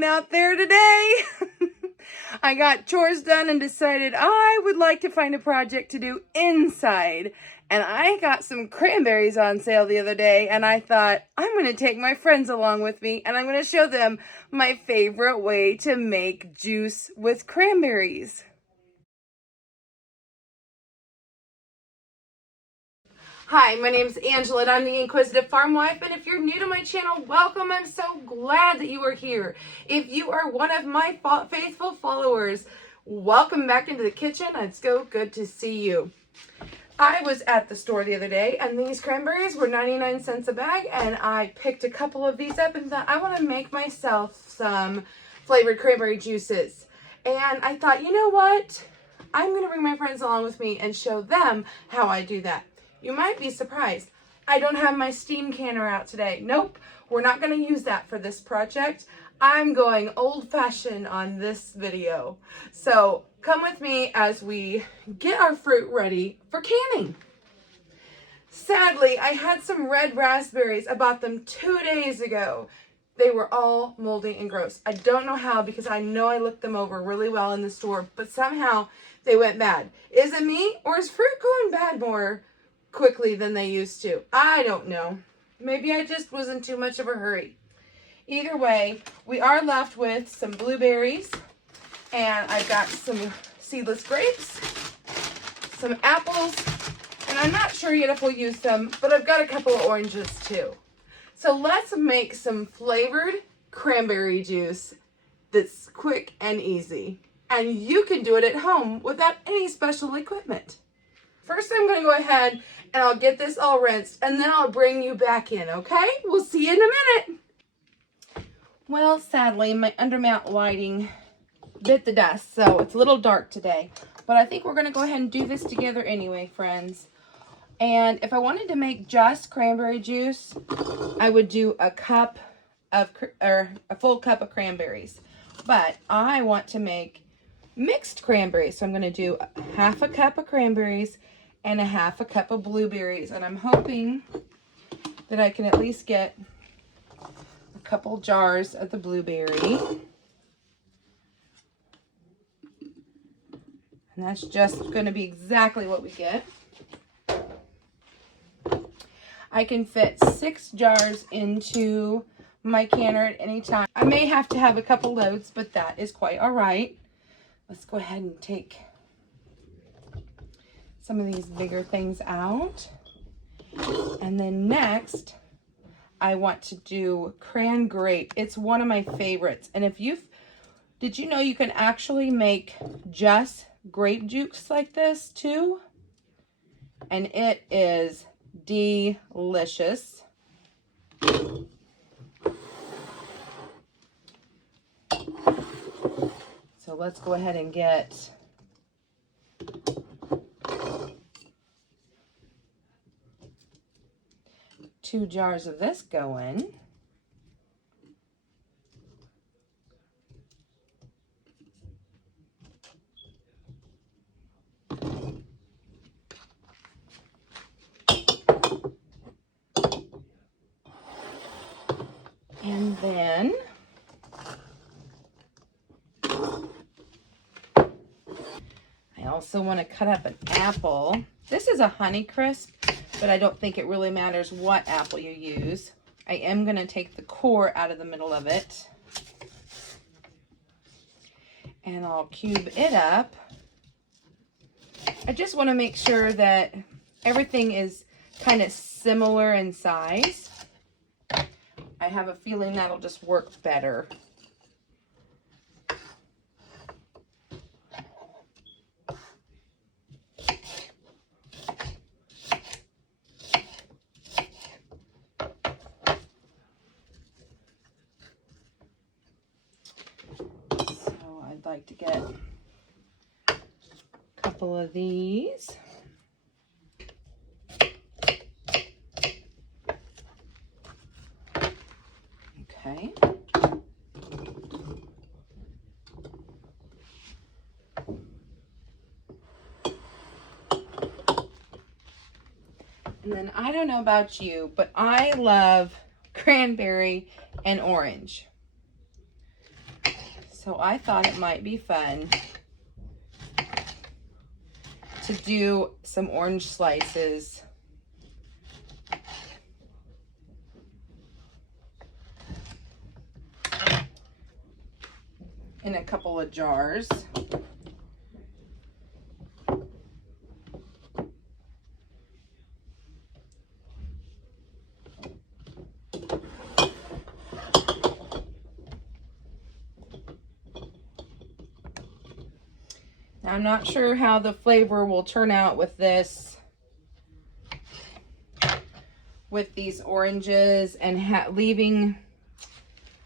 going out there today. I got chores done and decided I would like to find a project to do inside. And I got some cranberries on sale the other day, and I thought I'm going to take my friends along with me, and I'm going to show them my favorite way to make juice with cranberries. Hi, my name's Angela and I'm the Inquisitive Farmwife, and if you're new to my channel, welcome. I'm so glad that you are here. If you are one of my faithful followers, welcome back into the kitchen. It's so good to see you. I was at the store the other day and these cranberries were 99 cents a bag, and I picked a couple of these up and thought I want to make myself some flavored cranberry juices. And I thought, you know what? I'm going to bring my friends along with me and show them how I do that. You might be surprised. I don't have my steam canner out today. Nope, we're not going to use that for this project. I'm going old-fashioned on this video. So come with me as we get our fruit ready for canning. Sadly, I had some red raspberries. I bought them 2 days ago. They were all moldy and gross. I don't know how, because I know I looked them over really well in the store, but somehow they went bad. Is it me, or is fruit going bad more quickly than they used to? I don't know. Maybe I just was in too much of a hurry. Either way, we are left with some blueberries, and I've got some seedless grapes, some apples, and I'm not sure yet if we'll use them, but I've got a couple of oranges too. So let's make some flavored cranberry juice that's quick and easy, and you can do it at home without any special equipment. First, I'm going to go ahead and I'll get this all rinsed, and then I'll bring you back in, okay? We'll see you in a minute. Well, sadly, my undermount lighting bit the dust, so it's a little dark today. But I think we're going to go ahead and do this together anyway, friends. And if I wanted to make just cranberry juice, I would do a full cup of cranberries. But I want to make mixed cranberries, so I'm going to do half a cup of cranberries and a half a cup of blueberries, and I'm hoping that I can at least get a couple jars of the blueberry, and that's just going to be exactly what we get. I can fit 6 jars into my canner at any time. I may have to have a couple loads, but that is quite all right. Let's go ahead and take some of these bigger things out. And then next, I want to do cran grape. It's one of my favorites. And did you know you can actually make just grape juice like this too? And it is delicious. So let's go ahead and get two jars of this going. And then I also want to cut up an apple. This is a Honeycrisp, but I don't think it really matters what apple you use. I am going to take the core out of the middle of it, and I'll cube it up. I just want to make sure that everything is kind of similar in size. I have a feeling that'll just work better. So I'd like to get a couple of these. Okay. And then I don't know about you, but I love cranberry and orange. So I thought it might be fun to do some orange slices. In a couple of jars. Now, I'm not sure how the flavor will turn out with this, with these oranges and leaving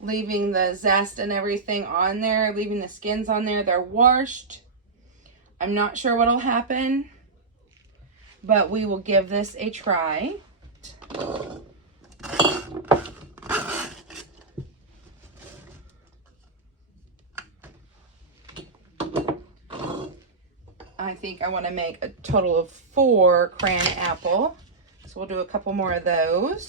the zest and everything on there, leaving the skins on there. They're washed. I'm not sure what'll happen, but we will give this a try. I think I want to make a total of 4 cran apple. So we'll do a couple more of those.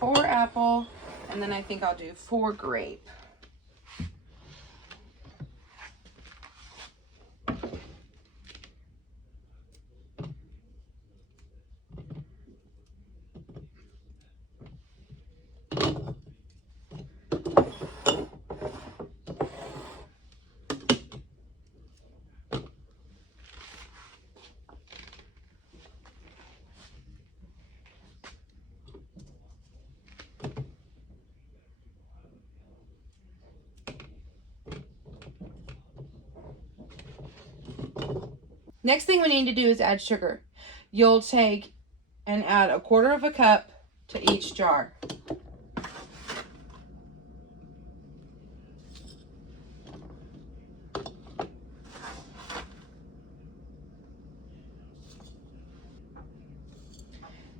Four apple, and then I think I'll do 4 grape. Next thing we need to do is add sugar. You'll take and add 1/4 cup to each jar.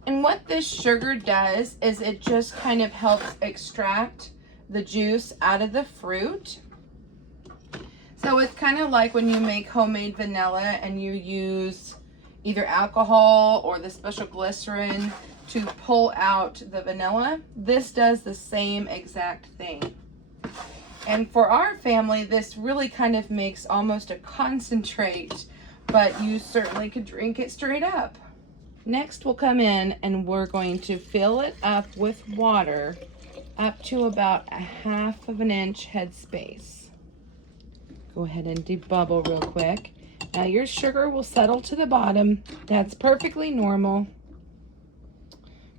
And what this sugar does is it just kind of helps extract the juice out of the fruit. So it's kind of like when you make homemade vanilla and you use either alcohol or the special glycerin to pull out the vanilla. This does the same exact thing. And for our family, this really kind of makes almost a concentrate, but you certainly could drink it straight up. Next, we'll come in and we're going to fill it up with water up to about 1/2 inch headspace. Go ahead and debubble real quick. Now your sugar will settle to the bottom. That's perfectly normal.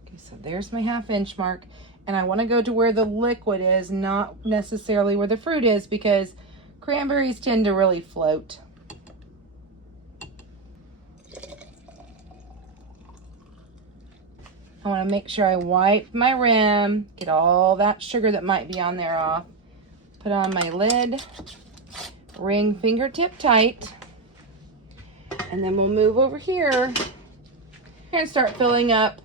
Okay, so there's my 1/2 inch mark. And I want to go to where the liquid is, not necessarily where the fruit is, because cranberries tend to really float. I want to make sure I wipe my rim, get all that sugar that might be on there off. Put on my lid, ring fingertip tight, and then we'll move over here and start filling up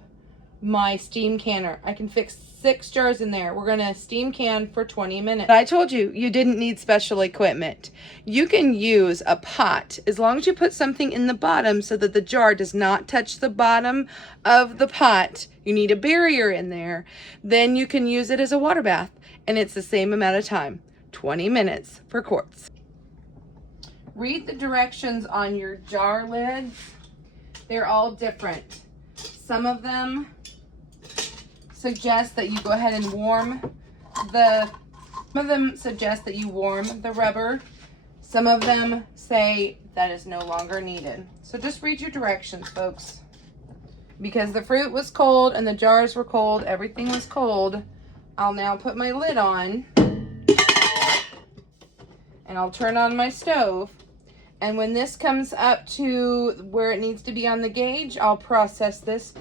my steam canner. I can fix 6 jars in there. We're going to steam can for 20 minutes. I told you, you didn't need special equipment. You can use a pot as long as you put something in the bottom so that the jar does not touch the bottom of the pot. You need a barrier in there. Then you can use it as a water bath, and it's the same amount of time, 20 minutes for quarts. Read the directions on your jar lids. They're all different. Some of them suggest that you go ahead and warm the, some of them suggest that you warm the rubber. Some of them say that is no longer needed. So just read your directions, folks. Because the fruit was cold and the jars were cold, everything was cold, I'll now put my lid on and I'll turn on my stove. And when this comes up to where it needs to be on the gauge, I'll process this.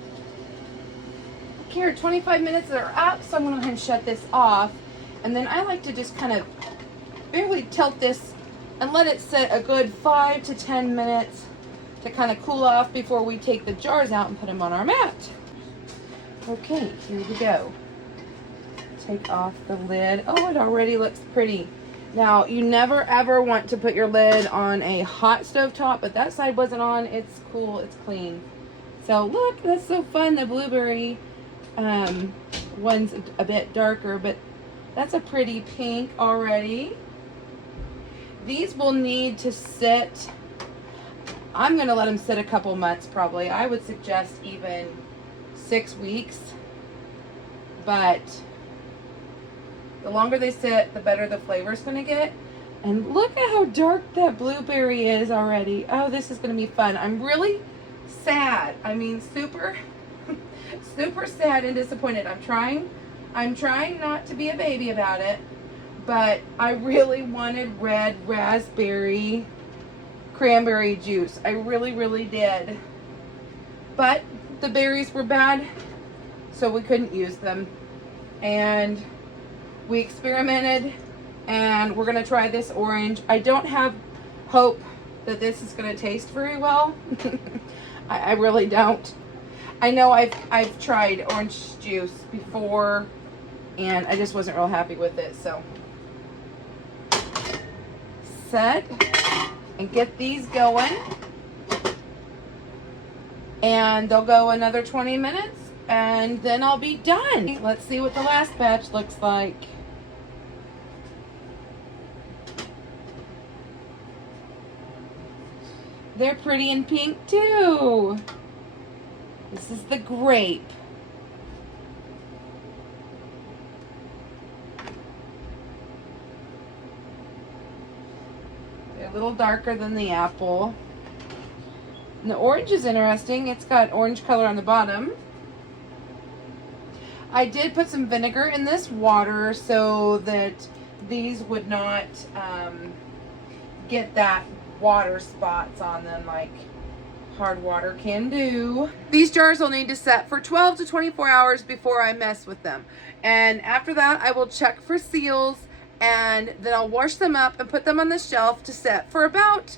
Okay, our 25 minutes are up, so I'm going to go ahead and shut this off. And then I like to just kind of barely tilt this and let it sit a good 5 to 10 minutes to kind of cool off before we take the jars out and put them on our mat. Okay, here we go. Take off the lid. Oh, it already looks pretty. Now, you never ever want to put your lid on a hot stove top, but that side wasn't on. It's cool, it's clean. So look, that's so fun. The blueberry one's a bit darker, but that's a pretty pink already. These will need to sit, I'm gonna let them sit a couple months probably. I would suggest even 6 weeks, but the longer they sit, the better the flavor's gonna get. And look at how dark that blueberry is already. Oh, this is gonna be fun. I'm really sad. I mean, super, super sad and disappointed. I'm trying not to be a baby about it, but I really wanted red raspberry cranberry juice. I really, really did. But the berries were bad, so we couldn't use them. And we experimented, and we're gonna try this orange. I don't have hope that this is gonna taste very well. I really don't. I know I've tried orange juice before, and I just wasn't real happy with it. So set and get these going, and they'll go another 20 minutes, and then I'll be done. Let's see what the last batch looks like. They're pretty in pink too. This is the grape. They're a little darker than the apple. And the orange is interesting. It's got orange color on the bottom. I did put some vinegar in this water so that these would not get that water spots on them like hard water can do. These jars will need to set for 12 to 24 hours before I mess with them. And after that, I will check for seals, and then I'll wash them up and put them on the shelf to set for about,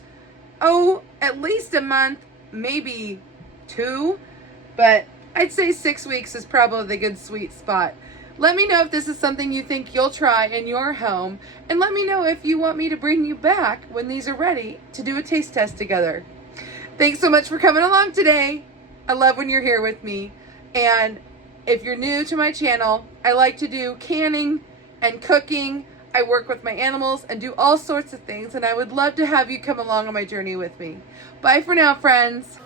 at least a month, maybe 2, but I'd say 6 weeks is probably the good sweet spot. Let me know if this is something you think you'll try in your home, and let me know if you want me to bring you back when these are ready to do a taste test together. Thanks so much for coming along today. I love when you're here with me. And if you're new to my channel, I like to do canning and cooking. I work with my animals and do all sorts of things, and I would love to have you come along on my journey with me. Bye for now, friends.